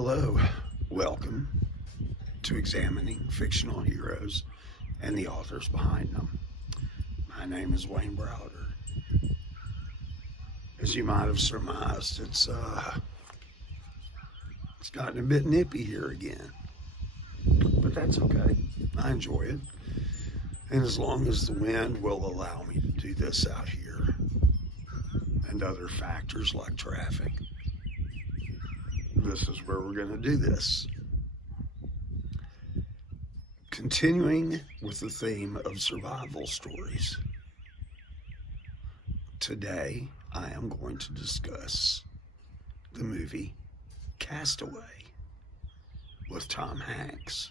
Hello, welcome to Examining Fictional Heroes and the authors behind them. My name is Wayne Browder. As you might have surmised, it's gotten a bit nippy here again, but that's okay. I enjoy it, and as long as the wind will allow me to do this out here, and other factors like traffic, this is where we're going to do this. Continuing with the theme of survival stories, today I am going to discuss the movie Castaway with Tom Hanks,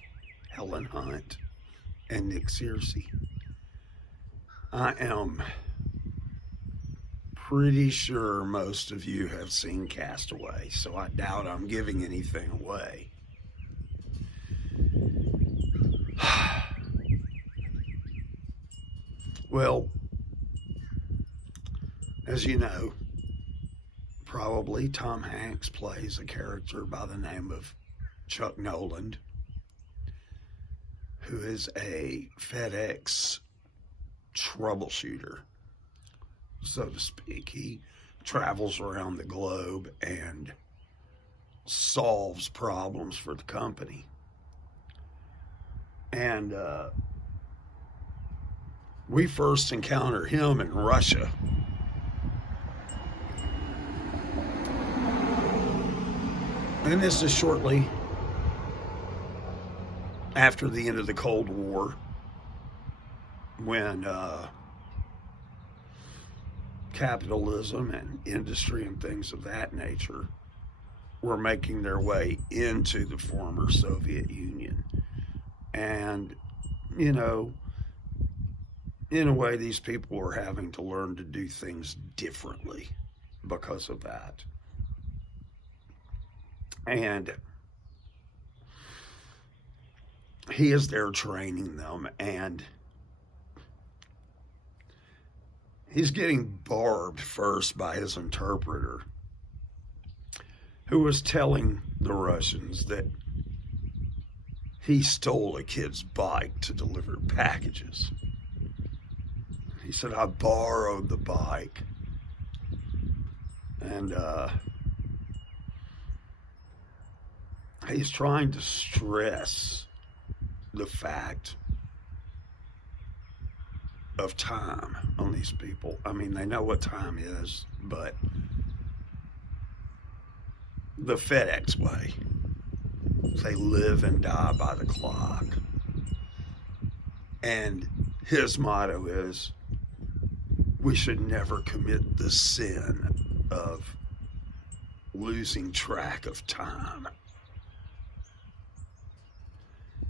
Helen Hunt, and Nick Searcy. I am pretty sure most of you have seen Castaway, so I doubt I'm giving anything away. Well, as you know, probably Tom Hanks plays a character by the name of Chuck Noland, who is a FedEx troubleshooter, so to speak. He travels around the globe and solves problems for the company. And we first encounter him in Russia. And this is shortly after the end of the Cold War, when capitalism and industry and things of that nature were making their way into the former Soviet Union. And, you know, in a way, these people were having to learn to do things differently because of that. And he is there training them, and he's getting barbed first by his interpreter, who was telling the Russians that he stole a kid's bike to deliver packages. He said, I borrowed the bike. And he's trying to stress the fact of time on these people. I mean, they know what time is, but the FedEx way, they live and die by the clock. And his motto is, we should never commit the sin of losing track of time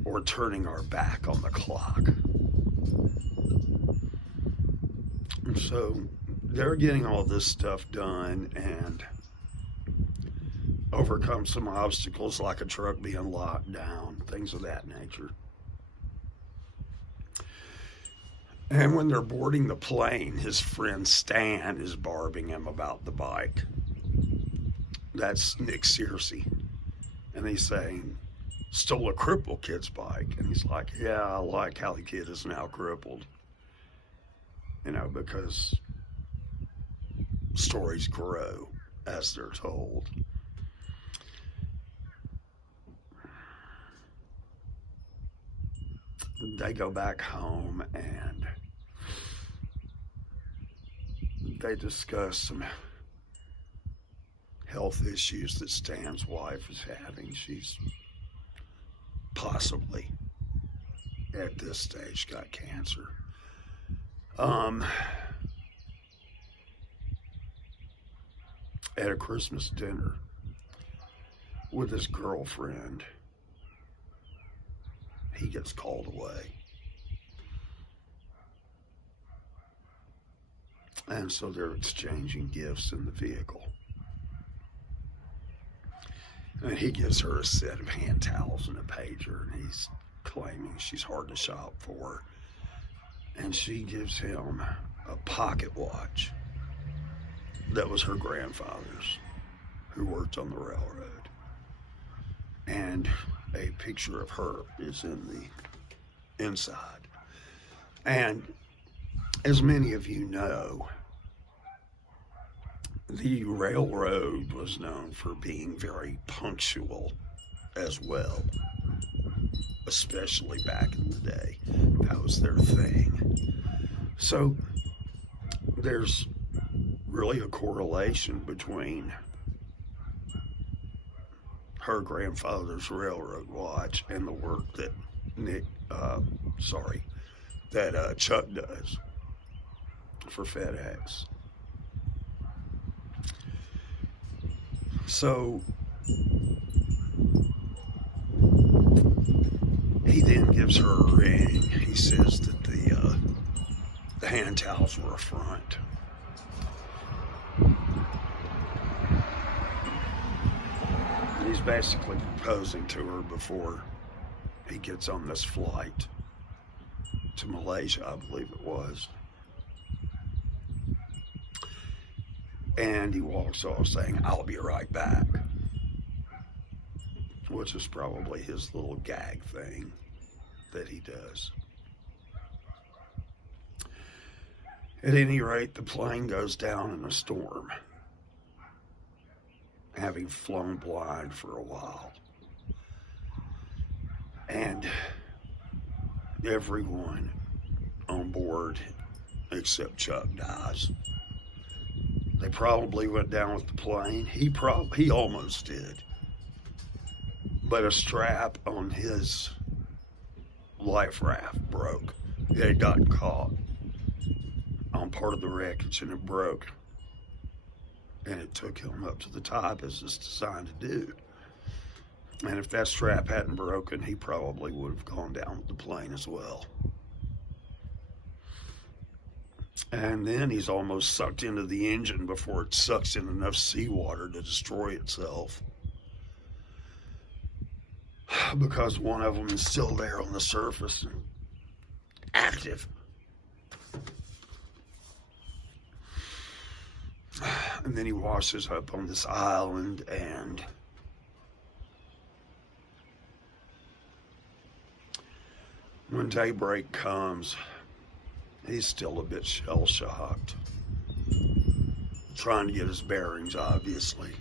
or turning our back on the clock. And so they're getting all this stuff done and overcome some obstacles like a truck being locked down, things of that nature. And when they're boarding the plane, his friend Stan is barbing him about the bike. That's Nick Searcy. And he's saying, stole a crippled kid's bike. And he's like, yeah, I like how the kid is now crippled. You know, because stories grow as they're told. They go back home and they discuss some health issues that Stan's wife is having. She's possibly, at this stage, got cancer. At a Christmas dinner with his girlfriend, he gets called away. And so they're exchanging gifts in the vehicle. And he gives her a set of hand towels and a pager, and he's claiming she's hard to shop for. And she gives him a pocket watch that was her grandfather's, who worked on the railroad. and a picture of her is in the inside. And as many of you know, the railroad was known for being very punctual as well, especially back in the day. That was their thing. So there's really a correlation between her grandfather's railroad watch and the work that Chuck does for FedEx. So he then gives her a ring. He says that the hand towels were a front. He's basically proposing to her before he gets on this flight to Malaysia, I believe it was. And he walks off saying, "I'll be right back," which is probably his little gag thing that he does. At any rate, the plane goes down in a storm, having flown blind for a while. And everyone on board except Chuck dies. They probably went down with the plane. He almost did. But a strap on his life raft broke. It had gotten caught on part of the wreckage and it broke. And it took him up to the top as it's designed to do. And if that strap hadn't broken, he probably would have gone down with the plane as well. And then he's almost sucked into the engine before it sucks in enough seawater to destroy itself. Because one of them is still there on the surface and active. And then he washes up on this island, and when daybreak comes, he's still a bit shell-shocked, trying to get his bearings, obviously.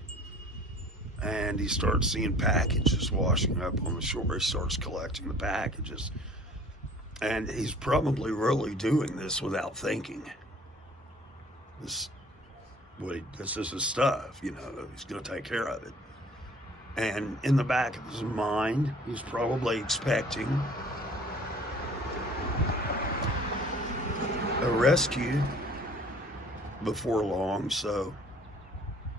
And he starts seeing packages washing up on the shore. He starts collecting the packages. And he's probably really doing this without thinking. This is his stuff, he's going to take care of it. And in the back of his mind, he's probably expecting a rescue before long, so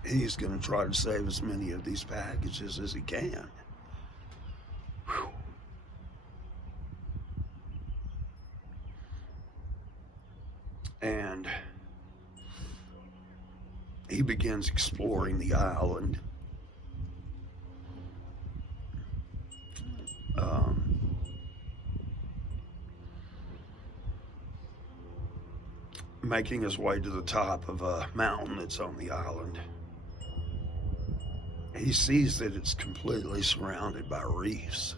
he's going to try to save as many of these packages as he can. Whew. And he begins exploring the island. Making his way to the top of a mountain that's on the island. He sees that it's completely surrounded by reefs.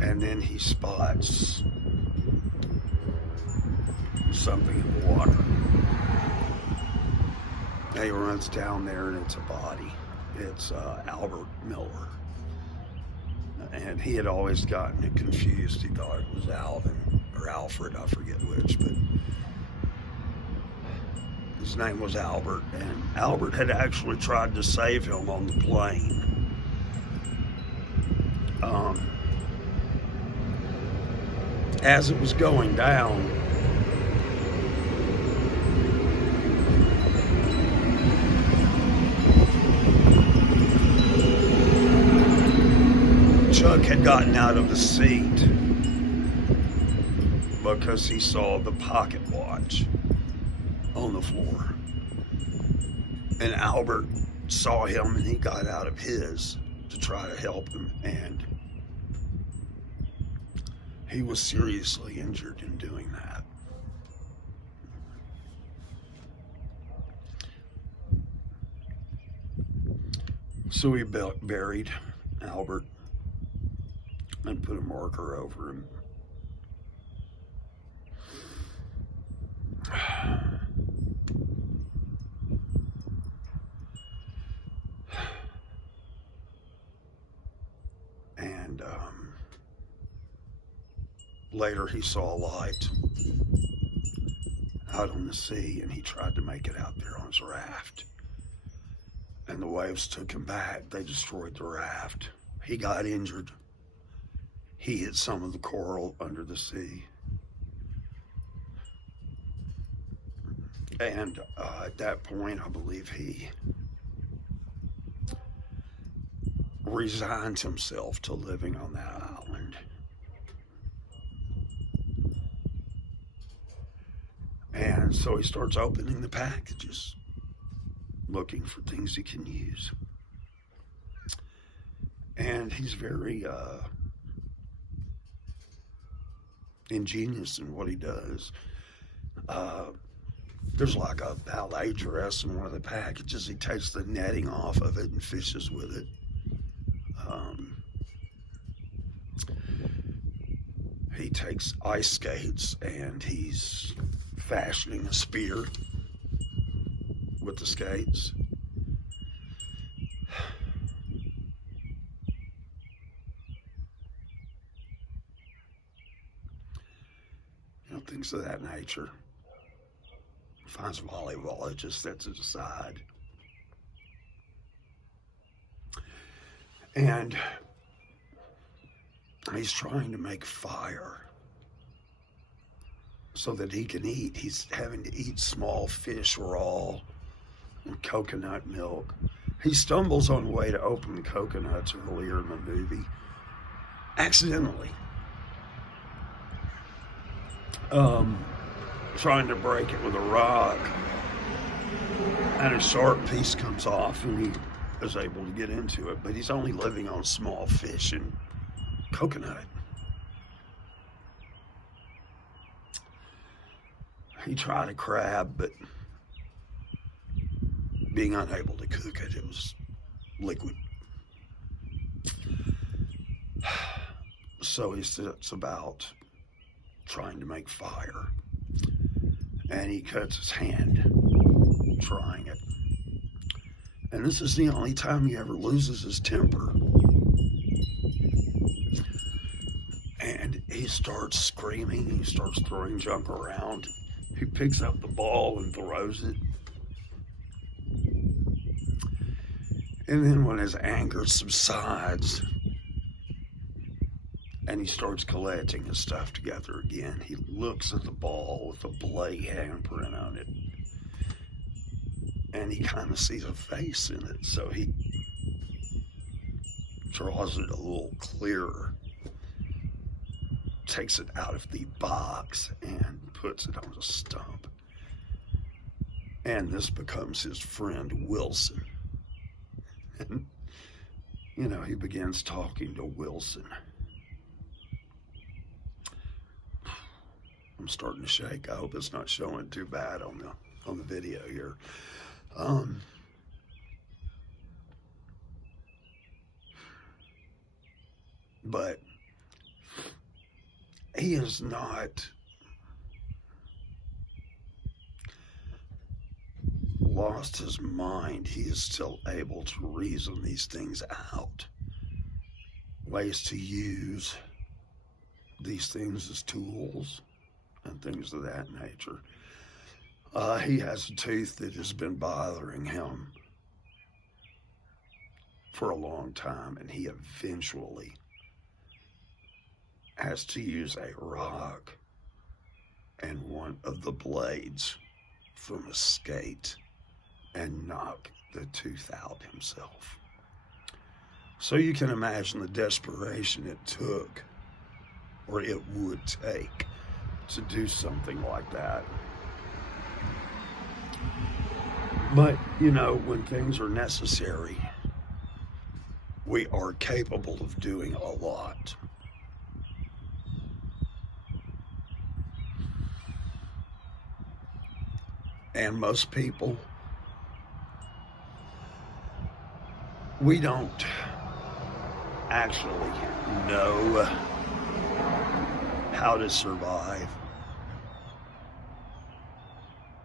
And then he spots something in the water. And he runs down there, and it's a body. It's Albert Miller. And he had always gotten it confused. He thought it was Alvin or Alfred, I forget which, but his name was Albert. And Albert had actually tried to save him on the plane. As it was going down, Chuck had gotten out of the seat because he saw the pocket watch on the floor. And Albert saw him, and he got out of his to try to help him, and he was seriously injured in doing that. So he buried Albert and put a marker over him. And later he saw a light out on the sea, and he tried to make it out there on his raft. And the waves took him back. They destroyed the raft. He got injured. He hit some of the coral under the sea. And at that point, I believe he resigned himself to living on that island. And so he starts opening the packages, looking for things he can use. And he's very ingenious in what he does. There's like a ballet dress in one of the packages. He takes the netting off of it and fishes with it. He takes ice skates and he's fashioning a spear with the skates. Things of that nature. Finds volleyball, it just sets it aside. And he's trying to make fire so that he can eat. He's having to eat small fish raw and coconut milk. He stumbles on the way to open the coconuts earlier in the movie, accidentally. Trying to break it with a rock, and a sharp piece comes off, and he is able to get into it, but he's only living on small fish and coconut. He tried a crab, but being unable to cook it, it was liquid. So he sets about trying to make fire, and he cuts his hand trying it. And this is the only time he ever loses his temper. And he starts screaming, he starts throwing junk around. He picks up the ball and throws it. And then when his anger subsides and he starts collecting his stuff together again, he looks at the ball with a blade handprint on it. And he kind of sees a face in it, so he draws it a little clearer, takes it out of the box and puts it on a stump. And this becomes his friend Wilson. And, he begins talking to Wilson. I'm starting to shake. I hope it's not showing too bad on the video here. But he is not lost his mind. He is still able to reason these things out. Ways to use these things as tools and things of that nature. He has a tooth that has been bothering him for a long time, and he eventually has to use a rock and one of the blades from a skate and knock the tooth out himself. So you can imagine the desperation it took, or it would take, to do something like that. But, when things are necessary, we are capable of doing a lot. And most people we don't actually know how to survive.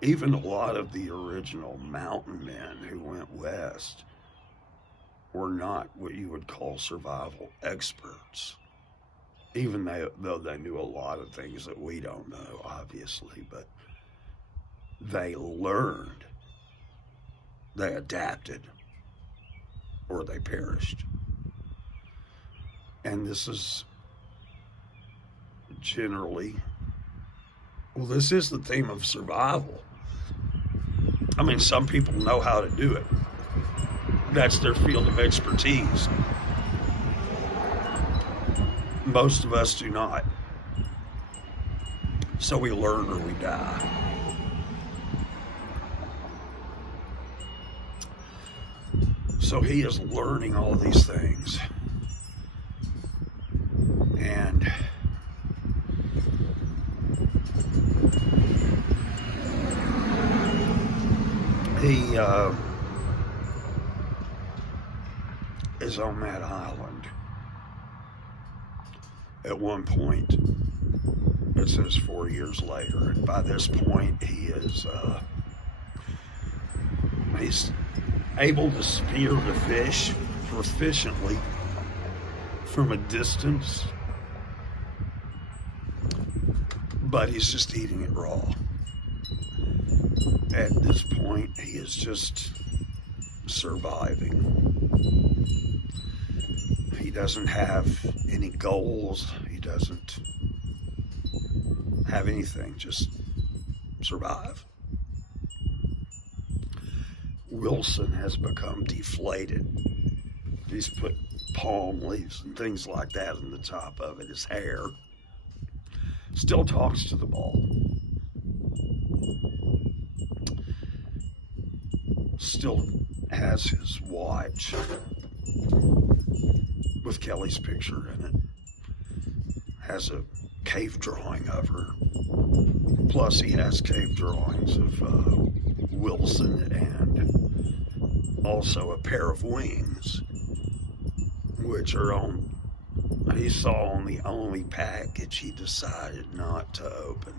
Even a lot of the original mountain men who went west were not what you would call survival experts. Even though they knew a lot of things that we don't know, obviously, but they learned, they adapted, or they perished. And this is generally, well, this is the theme of survival. I mean, some people know how to do it. That's their field of expertise. Most of us do not. So we learn or we die. So he is learning all these things. And he is on that island. At one point, it says 4 years later, and by this point he's able to spear the fish proficiently from a distance, but he's just eating it raw. At this point, he is just surviving. He doesn't have any goals. He doesn't have anything, just survive. Wilson has become deflated. He's put palm leaves and things like that on the top of it. His hair still talks to the ball. Still has his watch with Kelly's picture in it. Has a cave drawing of her. Plus he has cave drawings of Wilson and also a pair of wings, which are on, he saw on the only package he decided not to open.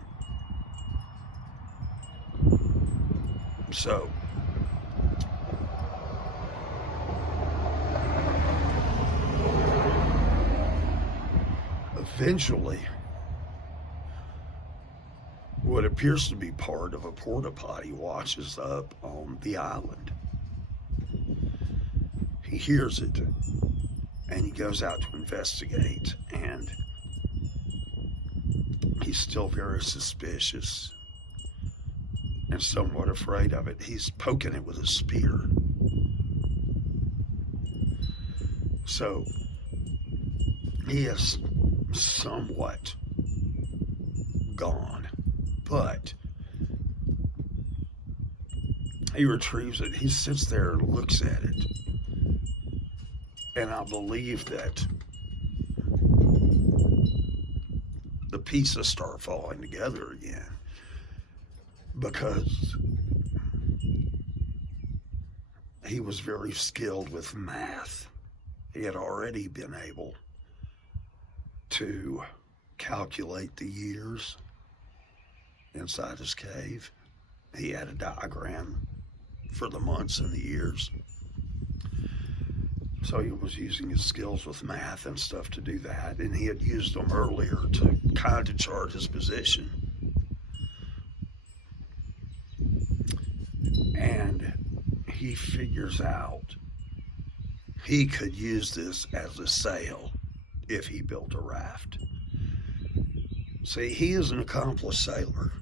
So, eventually, what appears to be part of a porta potty washes up on the island. He hears it and he goes out to investigate, and he's still very suspicious and somewhat afraid of it. He's poking it with a spear. So he is somewhat gone, but he retrieves it. He sits there and looks at it, and I believe that the pieces start falling together again, because he was very skilled with math. He had already been able to calculate the years inside his cave. He had a diagram for the months and the years. So he was using his skills with math and stuff to do that, and he had used them earlier to kind of chart his position. And he figures out he could use this as a sail if he built a raft. See, he is an accomplished sailor.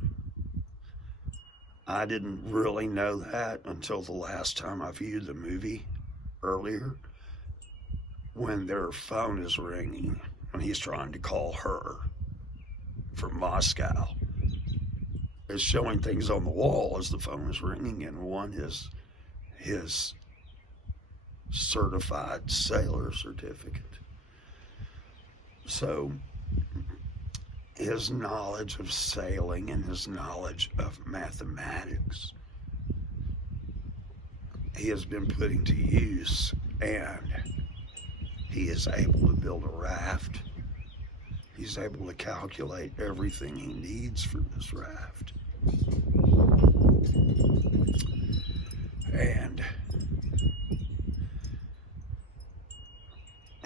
I didn't really know that until the last time I viewed the movie earlier, when their phone is ringing, when he's trying to call her from Moscow. It's showing things on the wall as the phone is ringing, and one is his certified sailor certificate. So his knowledge of sailing and his knowledge of mathematics, he has been putting to use, and he is able to build a raft. He's able to calculate everything he needs for this raft. And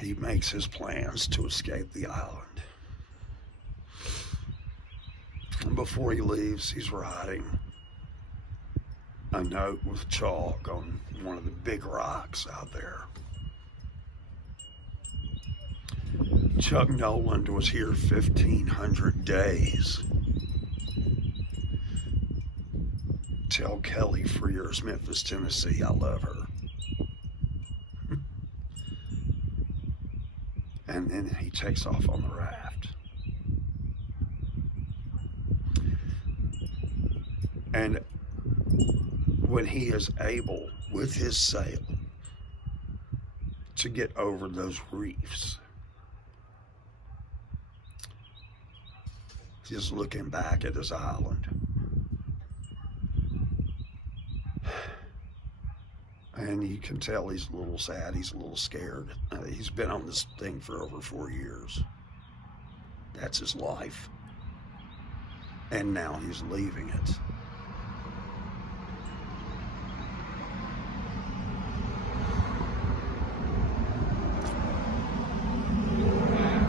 he makes his plans to escape the island. And before he leaves, he's writing a note with chalk on one of the big rocks out there. Chuck Noland was here 1,500 days. Tell Kelly Frears, Memphis, Tennessee, I love her. And then he takes off on the raft. And when he is able, with his sail, to get over those reefs, he's looking back at his island. And you can tell he's a little sad, he's a little scared. He's been on this thing for over 4 years. That's his life. And now he's leaving it.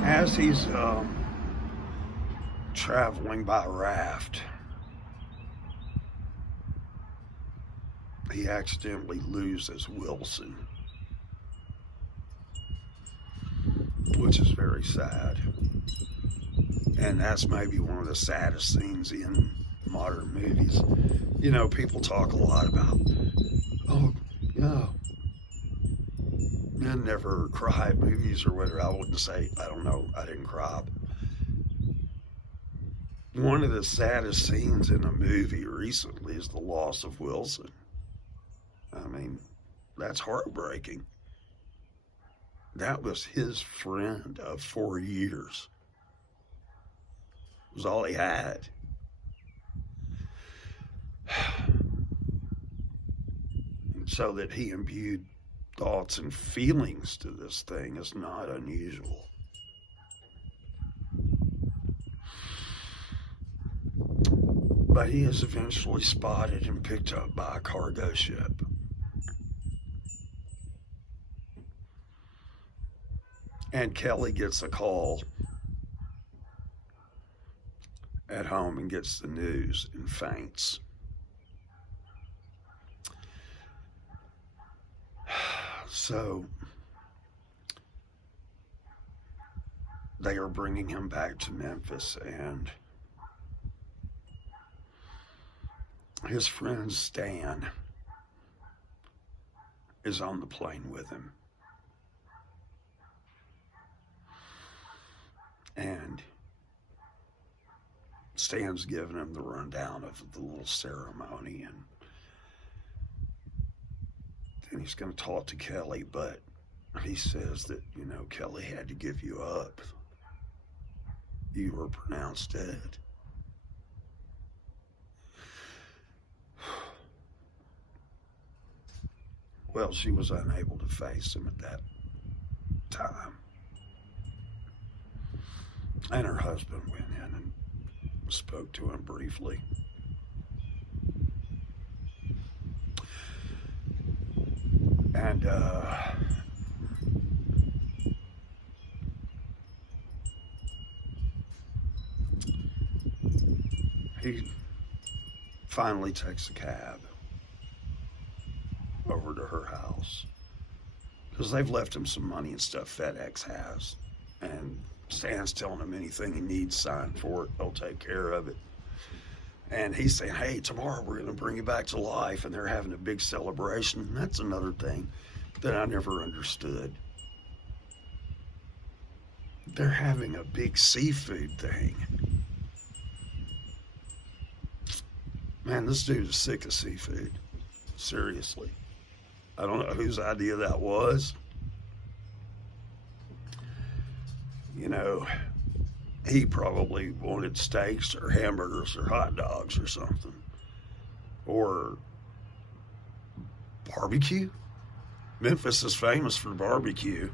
As he's traveling by raft, he accidentally loses Wilson, which is very sad. And that's maybe one of the saddest scenes in modern movies. You know, people talk a lot about, oh, yeah, men never cry at movies or whatever. I wouldn't say, I don't know, I didn't cry. One of the saddest scenes in a movie recently is the loss of Wilson. I mean, that's heartbreaking. That was his friend of 4 years. It was all he had. So that he imbued thoughts and feelings to this thing is not unusual. But he is eventually spotted and picked up by a cargo ship. And Kelly gets a call at home and gets the news and faints. So they are bringing him back to Memphis, and his friend Stan is on the plane with him. And Stan's giving him the rundown of the little ceremony, and then he's going to talk to Kelly, but he says that, you know, Kelly had to give you up. You were pronounced dead. Well, she was unable to face him at that time. And her husband went in and spoke to him briefly. And he finally takes a cab over to her house, because they've left him some money and stuff FedEx has, and Stan's telling him anything he needs signed for it, they'll take care of it. And he's saying, hey, tomorrow we're going to bring you back to life, and they're having a big celebration. And that's another thing that I never understood. They're having a big seafood thing. Man, this dude is sick of seafood. Seriously. I don't know whose idea that was. You know, he probably wanted steaks or hamburgers or hot dogs or something. Or Barbecue? Memphis is famous for barbecue.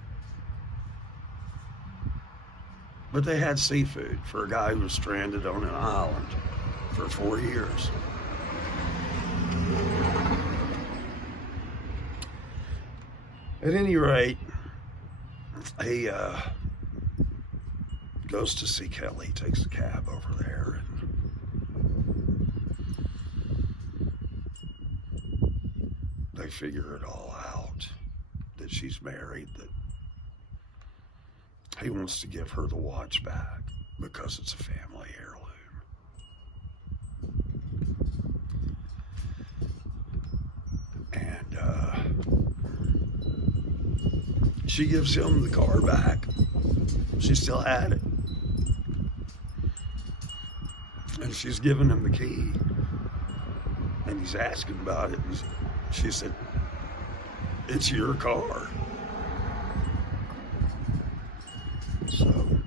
But they had seafood for a guy who was stranded on an island for 4 years. At any rate, he goes to see Kelly, takes a cab over there, and they figure it all out, that she's married, that he wants to give her the watch back because it's a family heirloom. And she gives him the car back. She still had it. And she's giving him the key. And he's asking about it. And she said, "It's your car." So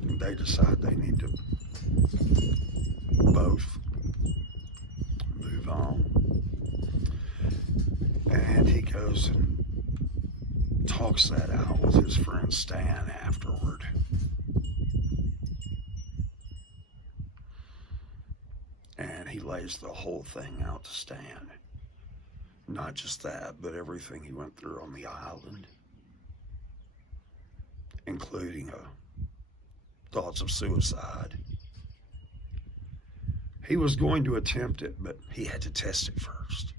they decide they need to both move on. And he goes and talks that out with his friend Stan afterward. And he lays the whole thing out to Stan. Not just that, but everything he went through on the island, including thoughts of suicide. He was going to attempt it, but he had to test it first.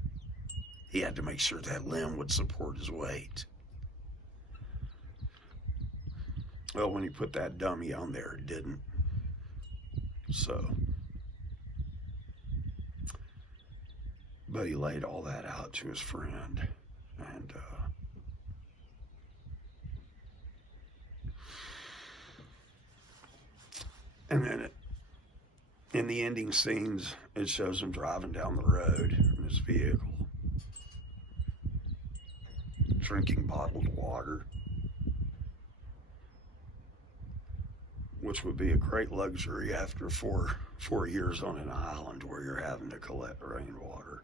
He had to make sure that limb would support his weight. Well, when he put that dummy on there, it didn't. So, but he laid all that out to his friend, and then in the ending scenes, it shows him driving down the road in his vehicle, drinking bottled water, which would be a great luxury after four years on an island where you're having to collect rainwater.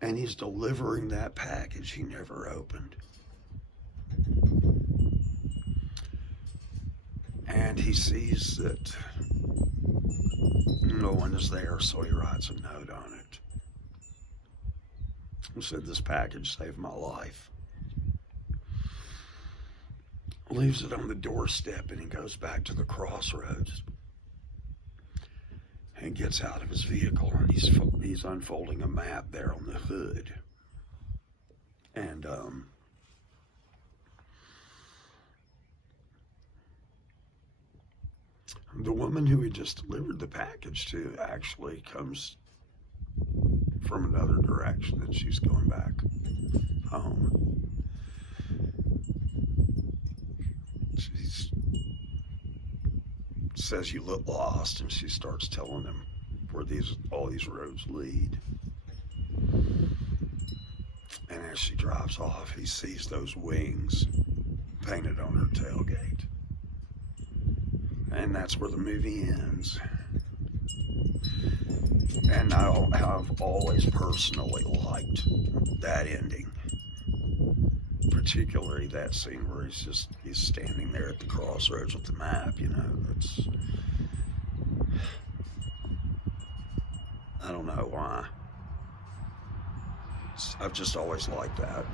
And he's delivering that package he never opened. And he sees that no one is there, so he writes a note on it. He said, "This package saved my life." Leaves it on the doorstep, and he goes back to the crossroads and gets out of his vehicle, and he's unfolding a map there on the hood. And the woman who he just delivered the package to actually comes from another direction, and she's going back home. She says, "You look lost," and she starts telling him where all these roads lead. And as she drives off, he sees those wings painted on her tailgate. And that's where the movie ends. And I've always personally liked that ending. Particularly that scene where he's standing there at the crossroads with the map, you know. I don't know why. I've just always liked that.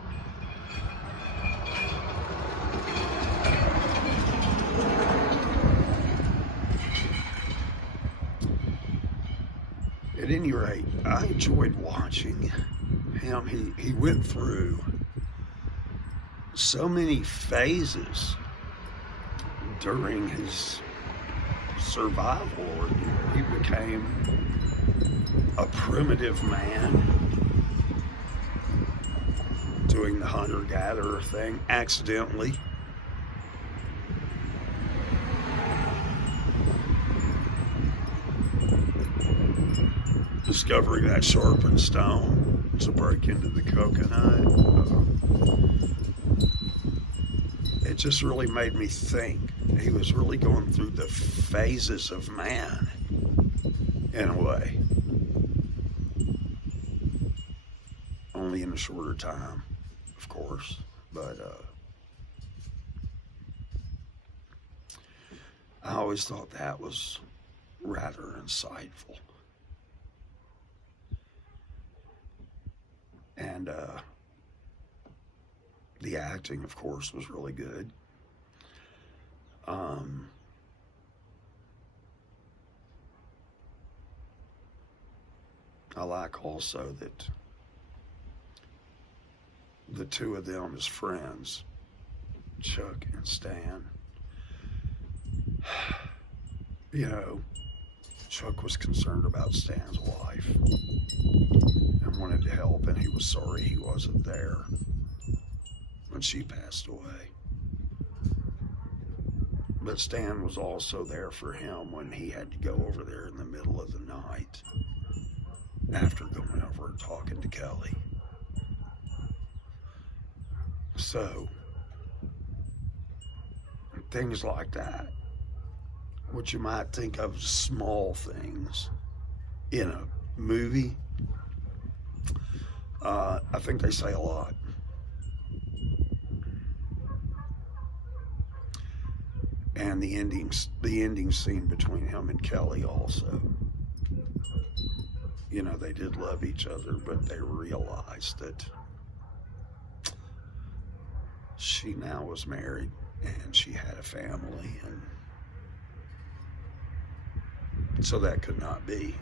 At any rate, I enjoyed watching him. He went through so many phases during his survival ordeal. He became a primitive man doing the hunter-gatherer thing accidentally. Discovering that sharpened stone to break into the coconut. it just really made me think. He was really going through the phases of man in a way, only in a shorter time, of course, but I always thought that was rather insightful. And the acting, of course, was really good. I like also that the two of them as friends, Chuck and Stan, you know, Chuck was concerned about Stan's wife and wanted to help, and he was sorry he wasn't there when she passed away. But Stan was also there for him when he had to go over there in the middle of the night after going over and talking to Kelly. So, things like that, what you might think of as small things in a movie, I think they say a lot. And the ending scene between him and Kelly also. You know, they did love each other, but they realized that she now was married and she had a family, and so that could not be.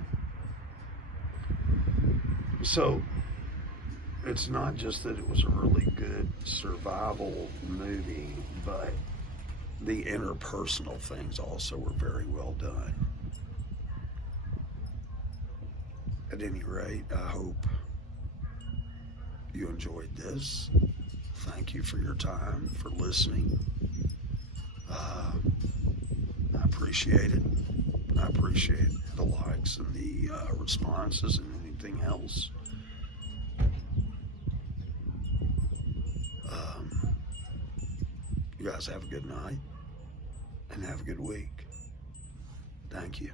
So it's not just that it was a really good survival movie, but the interpersonal things also were very well done. At any rate, I hope you enjoyed this. Thank you for your time, for listening. I appreciate it. I appreciate the likes and the responses and anything else. You guys have a good night and have a good week. Thank you.